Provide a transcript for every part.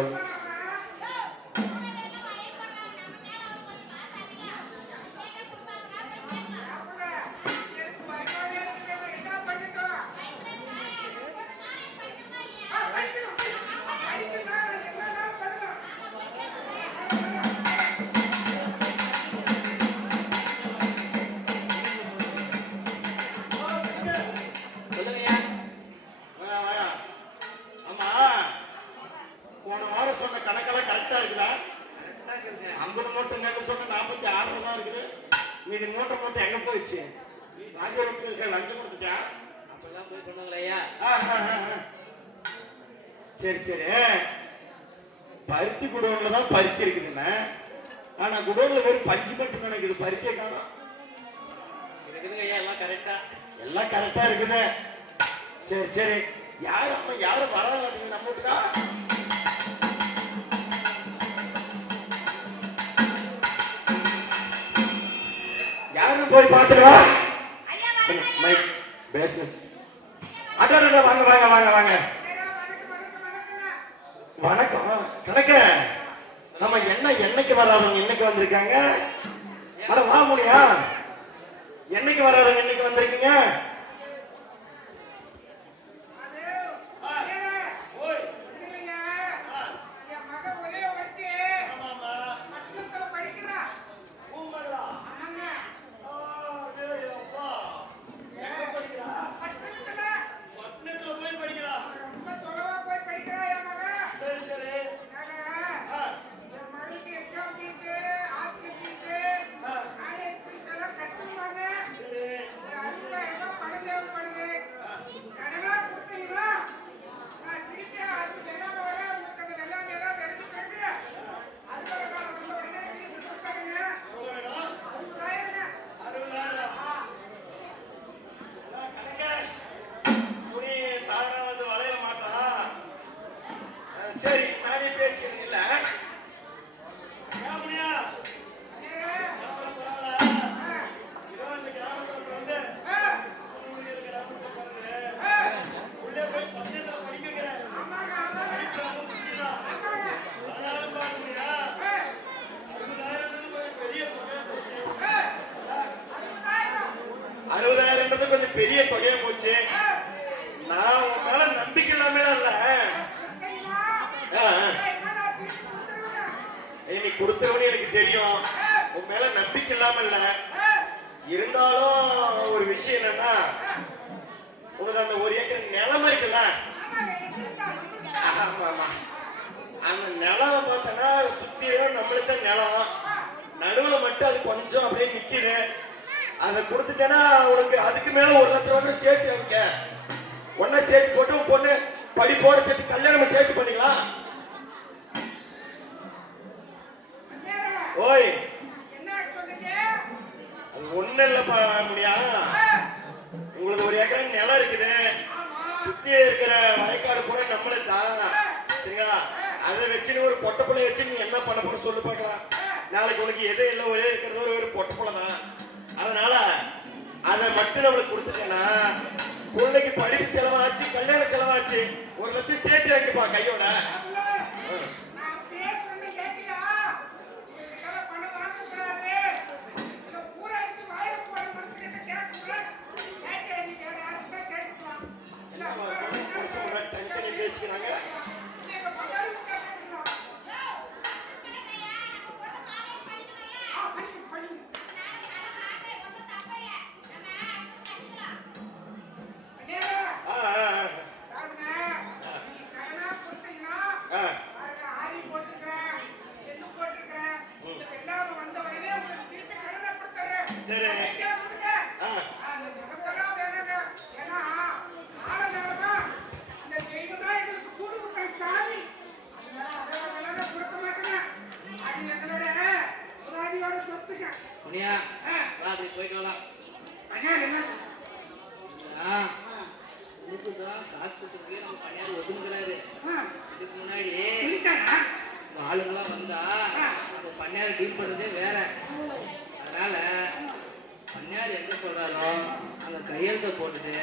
வாழ்த்துக்கள். மீதி மூட்டை மூட்டை எங்க போயிடுச்சு? லஞ்சம் கொடுத்துட்டா அப்பெல்லாம் போய் பண்ணுங்களையா? சரி சரி, பருத்தி குடோன்ல தான் பருத்தி இருக்குதுண்ணா. ஆனா குடோன்ல வெறும் பஞ்சு மட்டும் தான் இருக்குது, பருத்தியை காணும். இருக்குதுங்க ஐயா, எல்லாம் கரெக்டா, எல்லாம் கரெக்டா இருக்குது. சரி சரி, யாரும் அம்மா யாரும் வரலாட்டீங்க நம்ம வீட்டுக்கா? போய் பாத்துக்கா. வாங்க வாங்க வாங்க வாங்க. வணக்கம் கணக்க. நம்ம என்னைக்கு வராதவங்க இன்னைக்கு வந்திருக்காங்க. அட வா முடியா, என்னைக்கு வராதவங்க இன்னைக்கு வந்திருக்கீங்க. சரி, நானே பேசுகிறேன். இல்ல கொஞ்சம் பெரிய தொகையா போச்சு. நான் உன் மேல நம்பிக்கை இல்லாம இல்ல, நீ கொடுத்தவனே எனக்கு தெரியும். உன் மேல நம்பிக்கை இல்லாம இல்ல. இருந்தாலும் ஒரு விஷயம் என்னன்னா, உனக்கு அந்த ஒரு ஏக்கர் நிலம் இருக்குல்ல, அந்த நிலம் பார்த்தனா சுத்தியும் நம்மளுக்கு நிலம், நடுவுல மட்டும் அது கொஞ்சம் அப்படியே நிக்குது. அதை கொடுத்துட்டேன்னா உனக்கு அதுக்கு மேல 1 லட்சம் ரூபாய் சேர்த்து வைக்க, ஒன்னா சேர்த்து போட்டு பொண்ணு படிப்போட சேர்த்து கல்யாணம் சேர்த்து பண்ணிக்கலாம். ஓய், அது ஒண்ணு இல்லப்பா முடியா. உங்களுக்கு 1 ஏக்கர் நிலம் இருக்குது, சுத்தி இருக்கிற வயக்காடு கூட நம்மளே தான். சரிங்களா? அதை வச்சு ஒரு பொட்டை பிள்ளை வச்சு நீ என்ன பண்ண போற சொல்லு பார்க்கலாம். நாளைக்கு உனக்கு எதுவும் இல்லை, ஒரே இருக்கிறது ஒரு பொட்டை பிள்ளை தான். அதனால அதை மட்டும் நம்மளுக்கு கொடுத்துட்டேன்னா பிள்ளைக்கு படிப்பு செலவாச்சு, கல்யாண செலவாச்சு, 1 லட்சம் சேர்த்து வைக்கப்பா கையோட. தனித்தனி பேசிக்கிறாங்க. ஆளுங்கெல்லாம் வந்தா பண்ணையார் டீல் பண்ணுறதே வேற. அதனால பண்ணையார் எங்க சொல்றாரோ அங்க கையெழுத்தை போட்டுட்டு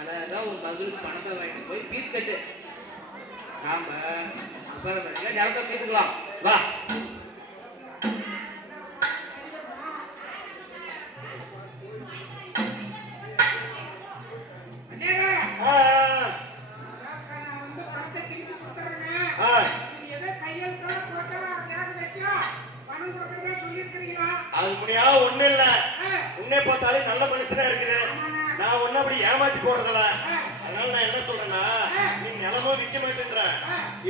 அழகா ஒரு மகளுக்கு பணத்தை வாங்கிட்டு போய் பீஸ் கட்டு. நாம ஞாபகம் கேட்டுக்கலாம் வா. அது முடியா ஒண்ணு இல்ல, உன்னை பார்த்தாலே நல்ல மனுஷனா இருக்குது. நான் ஒன்னும் அப்படி ஏமாத்தி போறதில்ல. அதனால நான் என்ன சொல்றேன்னா, நீ நிலமும் விற்க மாட்டேன்ற,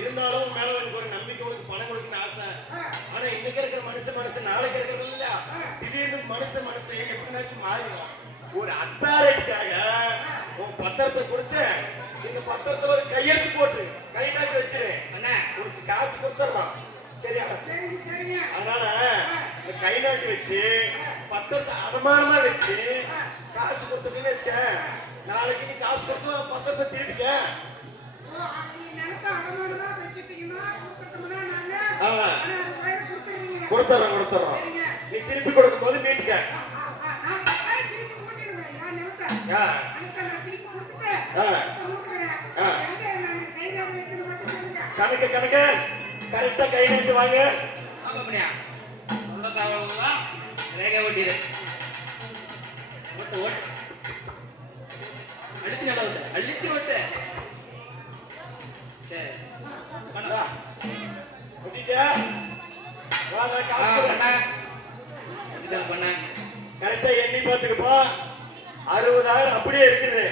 இருந்தாலும் மேல உனக்கு ஒரு நம்பிக்கை, உனக்கு பணம் கொடுக்கணும்னு ஆசை. ஆனா இன்னைக்கு இருக்கிற மனுஷன் நாளைக்கு இருக்கிறது இல்ல. திடீர்னு மனுஷன் எப்படினாச்சும் மாறிடும். ஒரு அத்தாரிட்டிக்காக உன் பத்திரத்தை கொடுத்து, இந்த பத்திரத்துல ஒரு கையெழுத்து போட்டு கை நாட்டு வச்சிரு, உனக்கு காசு கொடுத்துடலாம். சரியா? அதனால இந்த கை நாட்டு வச்சு பத்திரத்தை அடமானமா வச்சு காசு கொடுத்துட்டீங்கன்னு வச்சுக்க, நாளைக்கு நீ காசு கொடுத்து பத்திரத்தை திருப்பிக்க. கொடுத்துறோம். நீ திருப்பி கொடுக்கும் போது மீட்டுக்க. கணக்கு கரெக்டா கை நீட்டு வாங்க. ரேகை ஓட்டிடு. ஓட்டு அழுத்தி நல்லா ஓட்டு, அழுத்தி ஓட்டு. கரெக்டா எண்ணி பார்த்துக்குப்பா. 60,000 அப்படியே இருக்குது.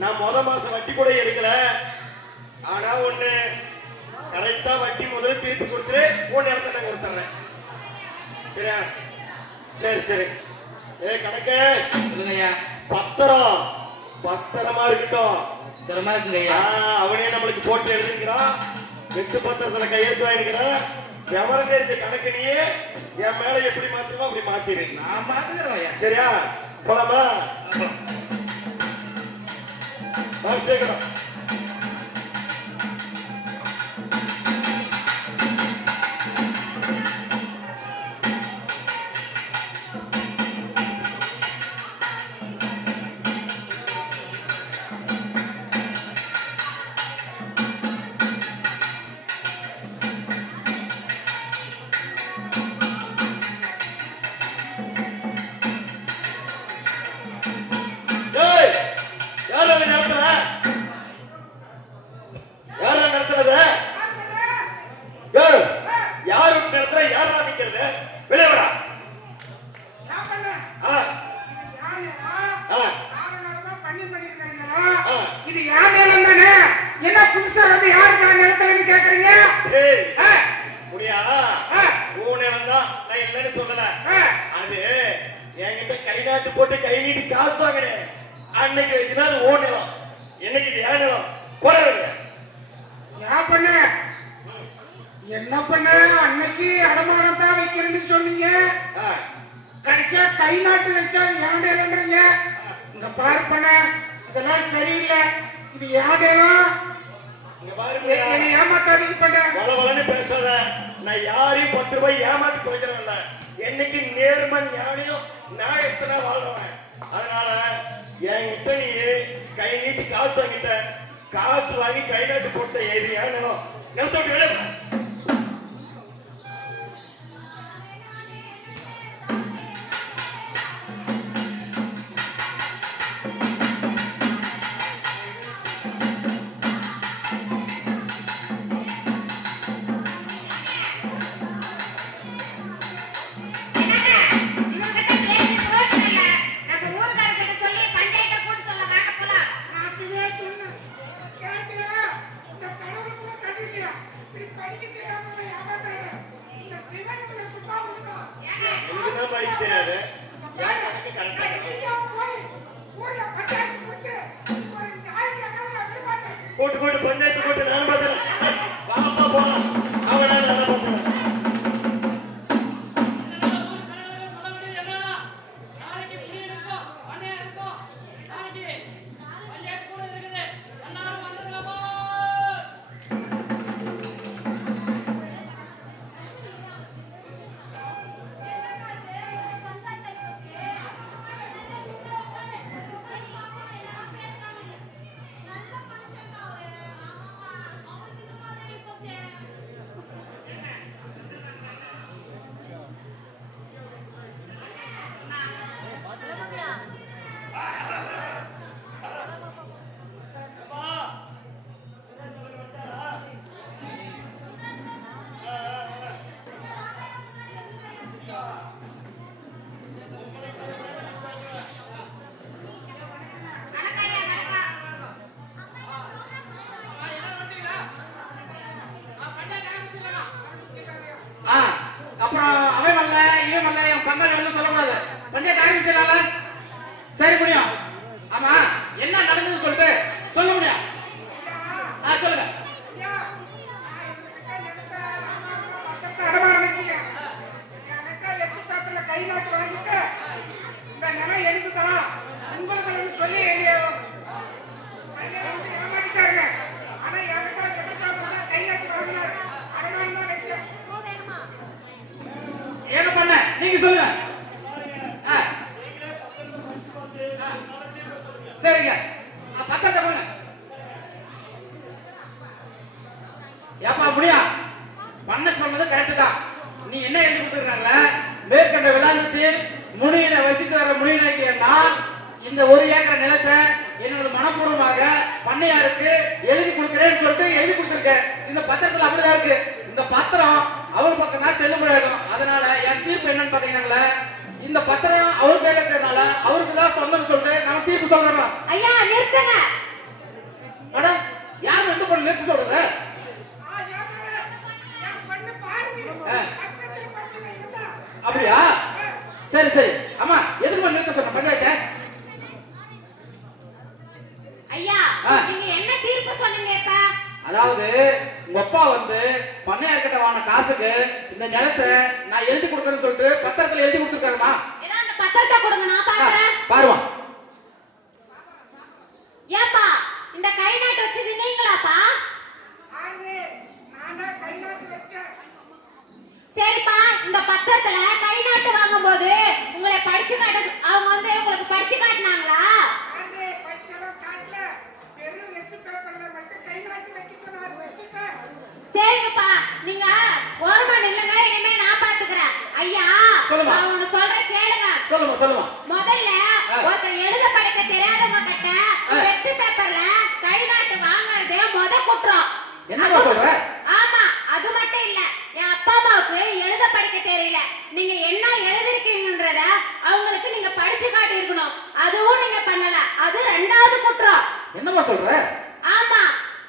நான் மாசம் வட்டி கூட எடுக்கல. ஆனா ஒண்ணு, கரெக்டா வட்டி முதல்ல திருப்பி கொடுத்துரு, உன் இடத்த நான் கொடுத்துறேன். சரியா? சரி. கணக்கு பத்திரமா இருக்கட்டும். அவனே நம்மளுக்கு போட்டு எழுதிக்கிறான். வெட்டு பத்திரத்துல கையெழுத்து வாங்கிக்கிறான். விவரம் தெரிஞ்ச கணக்கு நீ என் மேல எப்படி மாத்தணுமோ அப்படி மாத்திரு. சரியா? போலாமா? சேர்க்கணும். போட்டு கை நீட்டி காசு வாங்கினேன். அன்னைக்கு வைக்கினா அது ஓ நிலம், என்னைக்கு இது ஏன் நிலம் போறவில்லை. என்ன பண்ண? அன்னைக்கு அடமானம் தான் வைக்கிறேன்னு சொன்னீங்க, கடைசியா கை நாட்டு வச்சா ஏன் நிலன்றீங்க. இங்க பாரு பண்ண, இதெல்லாம் சரியில்லை. இது ஏன் நிலம்? ஏமாத்தாதீங்க பண்ண. வளவளன்னு பேசாத. நான் யாரையும் 10 ரூபாய் ஏமாத்தி போய்க்கிறேன்ல. என்னைக்கு நேர்ம ஞானியும் நான் எத்தனை வாழ்றவன். அதனால என்கிட்ட நீ கை நீட்டி காசு வாங்கிட்ட, காசு வாங்கி கை நாட்டு போட்ட ஏது ஏன் நிலம் நிலத்தை விட்டு வெளியே. கூட்டு பஞ்சாயத்து கூட்டு நான் பார்த்தேன். வாப்பா போலாம். அவனா நல்லா பார்த்தேன். பங்காளி ஒன்றும் சொல்லக்கூடாது. பஞ்சாயத்து ஆரம்பிச்சிடலாம்ல? சரி முடியும். ஆமா என்ன நடந்ததுன்னு சொல்லிட்டு சொல்ல முடியும். சொல்லுங்க. அடமானம் வச்சுக்க. கை நாட்டு வாங்கிட்டு இந்த நிலம் எடுத்துதான் உங்களுக்கு சொல்லி ஏமாத்திட்டாருங்க. ஆனா கை நாட்டு வாங்கினாரு. அடமானம் தான் வச்சு ஏங்க பண்ண நீங்க சொல்லுங்க. சரிங்க பத்திரத்தை பண்ணுங்க. ஏப்பா முடியா பண்ண சொன்னது கரெக்ட் தான். நீ என்ன எழுதி கொடுத்துருக்காங்கள, மேற்கண்ட விலாசத்தில் முனியினை வசித்து வர முனியினைக்கு நான் இந்த 1 ஏக்கர் நிலத்தை என்னோட மனப்பூர்வமாக பண்ணையாருக்கு எழுதி கொடுக்கிறேன்னு சொல்லிட்டு எழுதி கொடுத்துருக்கேன். இந்த பத்திரத்துல அப்படிதான் இருக்கு. இந்த பத்திரம் அவர் பக்கம் தான் செல்லுபடியாகும். அதனால என் தீர்ப்பு என்னன்னு பாத்தீங்கன்னா, இந்த பத்திரம் அவர் பேர்ல இருக்கிறதுனால அவருக்கு தான் சொந்தம்னு சொல்லிட்டு நம்ம தீர்ப்பு சொல்றோம். ஐயா நிறுத்துங்க. மேடம் யார் வந்து பண்ண நிறுத்தி சொல்றது? அப்படியா? சரி சரி. அம்மா எதுக்கு நிறுத்த சொன்ன பஞ்சாயத்தை? ஐயா நீங்க என்ன தீர்ப்பு சொன்னீங்க இப்ப? அதாவது உங்க அப்பா வந்து பண்ணையார்கிட்ட வாங்கின காசுக்கு இந்த நிலத்தை நான் எழுதி கொடுக்கறேன்னு சொல்லிட்டு பத்திரத்துல எழுதி கொடுத்துருக்காருமா. ஏதா அந்த பத்திரத்தை கொடுங்க நான் பாக்குறேன். பாருமா. ஏப்பா இந்த கை நாட்டு வச்சது நீங்களாப்பா? சரிப்பா இந்த பத்திரத்துல கை நாட்டு வாங்கும்போது உங்களை படிச்சு காட்ட அவங்க வந்து உங்களுக்கு படிச்சு காட்டினாங்களா? சரிங்கப்பா நீங்க ஓரமா நில்லுங்க. இனிமே நான் பாத்துக்கிறேன். ஐயா நான் ஒண்ணு சொல்றேன் கேளுங்க. சொல்லுமா சொல்லுமா. முதல்ல ஒருத்தர் எழுத படிக்க தெரியாதவங்க கிட்ட வெட்டு பேப்பர்ல கை நாட்டு வாங்குறதே குற்றம். என்னமா சொல்ற? ஆமா அது மட்டும் இல்ல, என் அப்பா அம்மாவுக்கு எழுத படிக்க தெரியல. நீங்க என்ன எழுதிருக்கீங்கன்றத அவங்களுக்கு நீங்க படிச்சு காட்டி இருக்கணும். அதுவும் நீங்க பண்ணல. அது 2வது குற்றம். என்னமா சொல்ற? ஆமா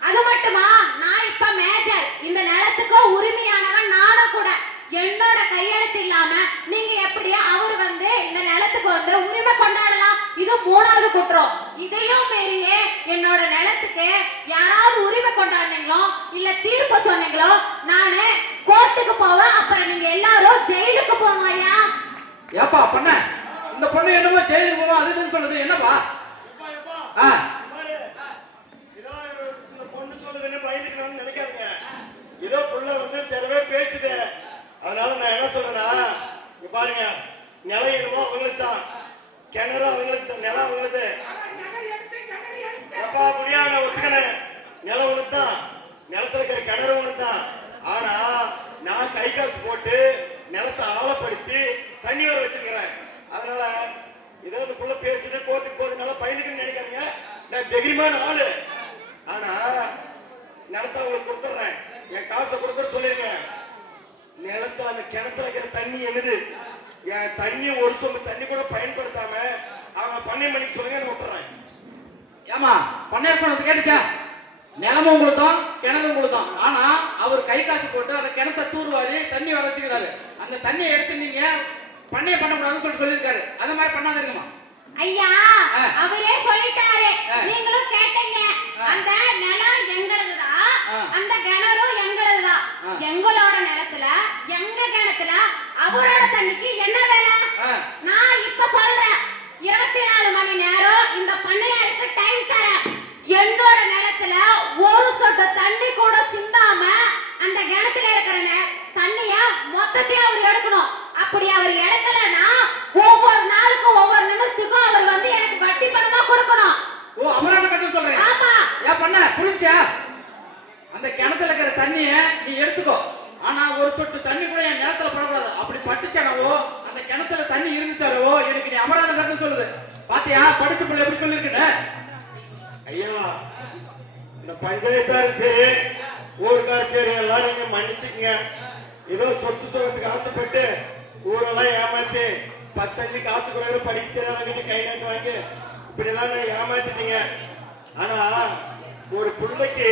அது மட்டுமா, நான் இப்ப மேஜர். இந்த நிலத்துக்கு உரிமையானவன் நானும் கூட. என்னோட கையெழுத்து இல்லாம நீங்க எப்படியா அவர் வந்து இந்த நிலத்துக்கு வந்து உரிமை கொண்டாடலாம்? இது 3வது குற்றம். இதையும் மீறியே என்னோட நிலத்துக்கு யாராவது உரிமை கொண்டாடுனீங்களோ இல்ல தீர்ப்பு சொன்னீங்களோ நானு கோர்ட்டுக்கு போவேன். அப்புறம் நீங்க எல்லாரும் ஜெயிலுக்கு போங்க. ஐயா ஏப்பா பண்ண இந்த பொண்ணு என்னமோ ஜெயிலுக்கு போவா அதுன்னு சொல்லுது. என்னப்பா? நினைக்காதீங்க. ஏதோ புள்ள வந்து தெரவே பேசுது. அதனால நான் என்ன சொல்றேன்னா, பாருங்க நிலம் என்னமோ அவங்களுக்கு தான், கிணறு அவங்களுக்கு தான், நிலம் அவங்களுக்கு. அப்பா முடியாது ஒத்துக்கணும். நிலம் ஒண்ணு தான், நிலத்துல இருக்கிற கிணறு ஒண்ணு தான். ஆனா நான் கை காசு போட்டு நிலத்தை ஆழப்படுத்தி தண்ணி வர வச்சிருக்கிறேன். அதனால ஏதோ இந்த புள்ள பேசுது கோர்ட்டுக்கு போறதுனால பயந்துக்குன்னு நினைக்காதீங்க. நான் தைரியமான ஆளு. ஆனா நிலத்தை அவங்களுக்கு கொடுத்துட்றேன். என் காசை கொடுக்குற சொல்லிருங்க. நிலத்தை அந்த கிணத்துல இருக்கிற தண்ணி என்னது, என் தண்ணி ஒரு சொம்பு தண்ணி கூட பயன்படுத்தாம அவங்க பண்ணை மணிக்கு சொல்லுங்க, விட்டுறேன். ஏமா பண்ணையார் சொன்னது கேட்டுச்சா? நிலமும் உங்களுக்கும் கிணறு உங்களுக்கும். ஆனா அவர் கை காசு போட்டு அந்த கிணத்தை தூர்வாரி தண்ணி வர வச்சுக்கிறாரு. அந்த தண்ணியை எடுத்து நீங்க பண்ணைய பண்ணக்கூடாதுன்னு சொல்லியிருக்காரு. அந்த மாதிரி பண்ணாத இருக்குமா? ஐயா அவரே சொல்லிட்டாரு, நீங்களும் கேட்டீங்க. அந்த நிலம் எங்களுதுதான், அந்த கிணறும் எங்களுதுதான். எங்களோட நிலத்துல எங்க கிணத்துல அவரோட தண்ணிக்கு என்ன வேலை? நான் இப்ப சொல்றேன், 24 மணி நேரம் இந்த பண்ணையாருக்கு டைம் தரேன். என்னோட நிலத்துல ஒரு சொட்டு தண்ணி கூட சிந்தாம அந்த கிணத்துல இருக்கிற தண்ணிய மொத்தத்தையும் அவர் எடுக்கணும். அப்படி அவர் எடுக்கலன்னா ஒவ்வொரு நாளுக்கும் ஒவ்வொரு நிமிஷத்துக்கும் அவர் வந்து எனக்கு வட்டி பணமா கொடுக்கணும். ஓ அபராதம் கட்டணும் சொல்றேன். ஆமா. ஏன் பண்ண புரிஞ்சா? அந்த கிணத்துல இருக்கிற தண்ணிய நீ எடுத்துக்கோ. ஆனா ஒரு சொட்டு தண்ணி கூட என் நிலத்துல படக்கூடாது. அப்படி பட்டுச்சானவோ அந்த கிணத்துல தண்ணி இருந்துச்சாரோ எனக்கு நீ அபராதம் கட்டணும் சொல்லுது. பாத்தியா படிச்ச பிள்ளை எப்படி சொல்லிருக்குன்னு? ஐயா இந்த பஞ்சாயத்தாரும் சரி ஊருக்காரும் சரி எல்லாரும் நீங்க மன்னிச்சுக்கங்க. ஏதோ சொத்து சுகத்துக்கு ஆசைப்பட்டு ஊரெல்லாம் ஏமாத்தி 10 காசு கூட படிக்க தெரியாதவங்க கை நாட்டு வாங்கி இப்படி எல்லாம் ஏமாத்திட்டீங்க. ஆனா ஒரு பிள்ளைக்கு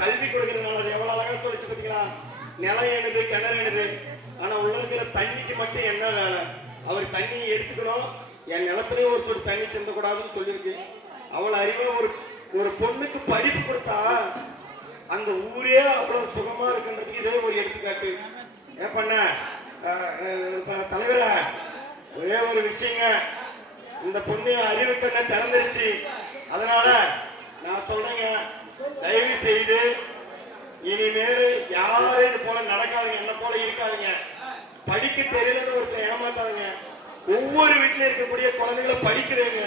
கல்வி கொடுக்கறதுனால எவ்வளவு அழகா சொல்லிச்சு பாத்தீங்களா? நிலம் என்னது கிணறு என்னது, ஆனா உள்ள இருக்கிற தண்ணிக்கு மட்டும் என்ன வேலை? அவர் தண்ணி எடுத்துக்கணும், என் நிலத்துலயும் ஒரு சொட்டு தண்ணி சிந்தக்கூடாதுன்னு சொல்லியிருக்கு. அவள் அறிவா ஒரு பொண்ணுக்கு படிப்பு கொடுத்தா அந்த ஊரே அவ்வளவு சுகமா இருக்குன்றதுக்கு இதே ஒரு எடுத்துக்காட்டு. ஏன் பண்ண தலைவர ஒரே ஒரு விஷயங்க, இந்த பொண்ணு அறிவு கண்ணை திறந்துருச்சு. அதனால நான் சொல்றேங்க, தயவு செய்து இனிமேல் யாரும் இது போல நடக்காதுங்க, என்ன போல இருக்காதுங்க. படிக்க தெரியலன்னு ஒருத்தர் ஏமாத்தாதுங்க. ஒவ்வொரு வீட்டுல இருக்கக்கூடிய குழந்தைகளை படிக்க வைங்க.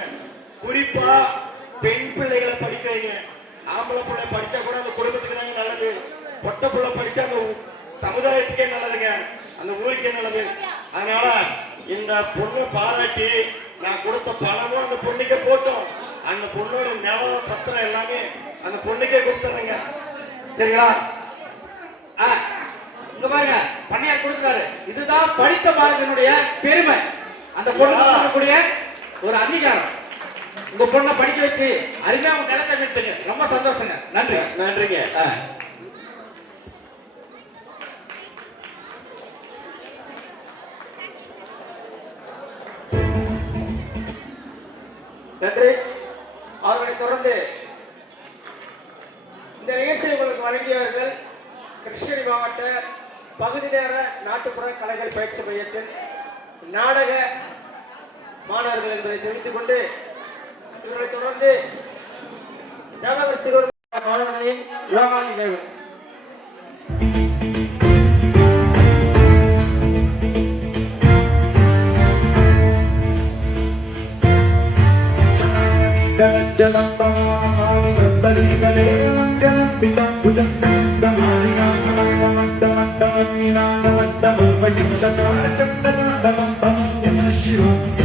குறிப்பா பெண் பிள்ளைகளை படிக்க வைங்க. ஆம்பளை பிள்ளை படிச்சா கூட அந்த குடும்பத்துக்கு தாங்க நல்லது. பொட்டை பிள்ளை படிச்சா அந்த சமுதாயத்துக்கே நல்லதுங்க, அந்த ஊருக்கே நல்லது. அதனால இந்த பொண்ணை பாராட்டி நான் கொடுத்த பணமும் அந்த பொண்ணுக்கே போட்டோம். அந்த பொண்ணோட நிலம் பத்திரம் எல்லாமே அந்த பொண்ணுக்கே கொடுத்துறேங்க. சரிங்களா? இங்க பாருங்க, பண்ணையார் கொடுக்கிறாரு. இதுதான் படித்த பாரதியினுடைய பெருமை. அந்த பொண்ணு ஒரு அங்கீகாரம். உங்க பொண்ணை படிக்க வச்சு அருமையா உங்க நிலத்தை விட்டுங்க. ரொம்ப சந்தோஷங்க. நன்றி. நன்றிங்க. நன்றி. அவர்களை தொடர்ந்து இந்த நிகழ்ச்சியை உங்களுக்கு வழங்கியவர்கள் கிருஷ்ணகிரி மாவட்ட பகுதி நேர நாட்டுப்புற கலைகள் பயிற்சி மையத்தின் நாடக மாணவர்கள் என்பதை தெரிவித்துக் கொண்டு இவர்களை தொடர்ந்து தேவநகர் சிறுவர் மாணவர்களின் யோகா நிகழ்வு. Sure.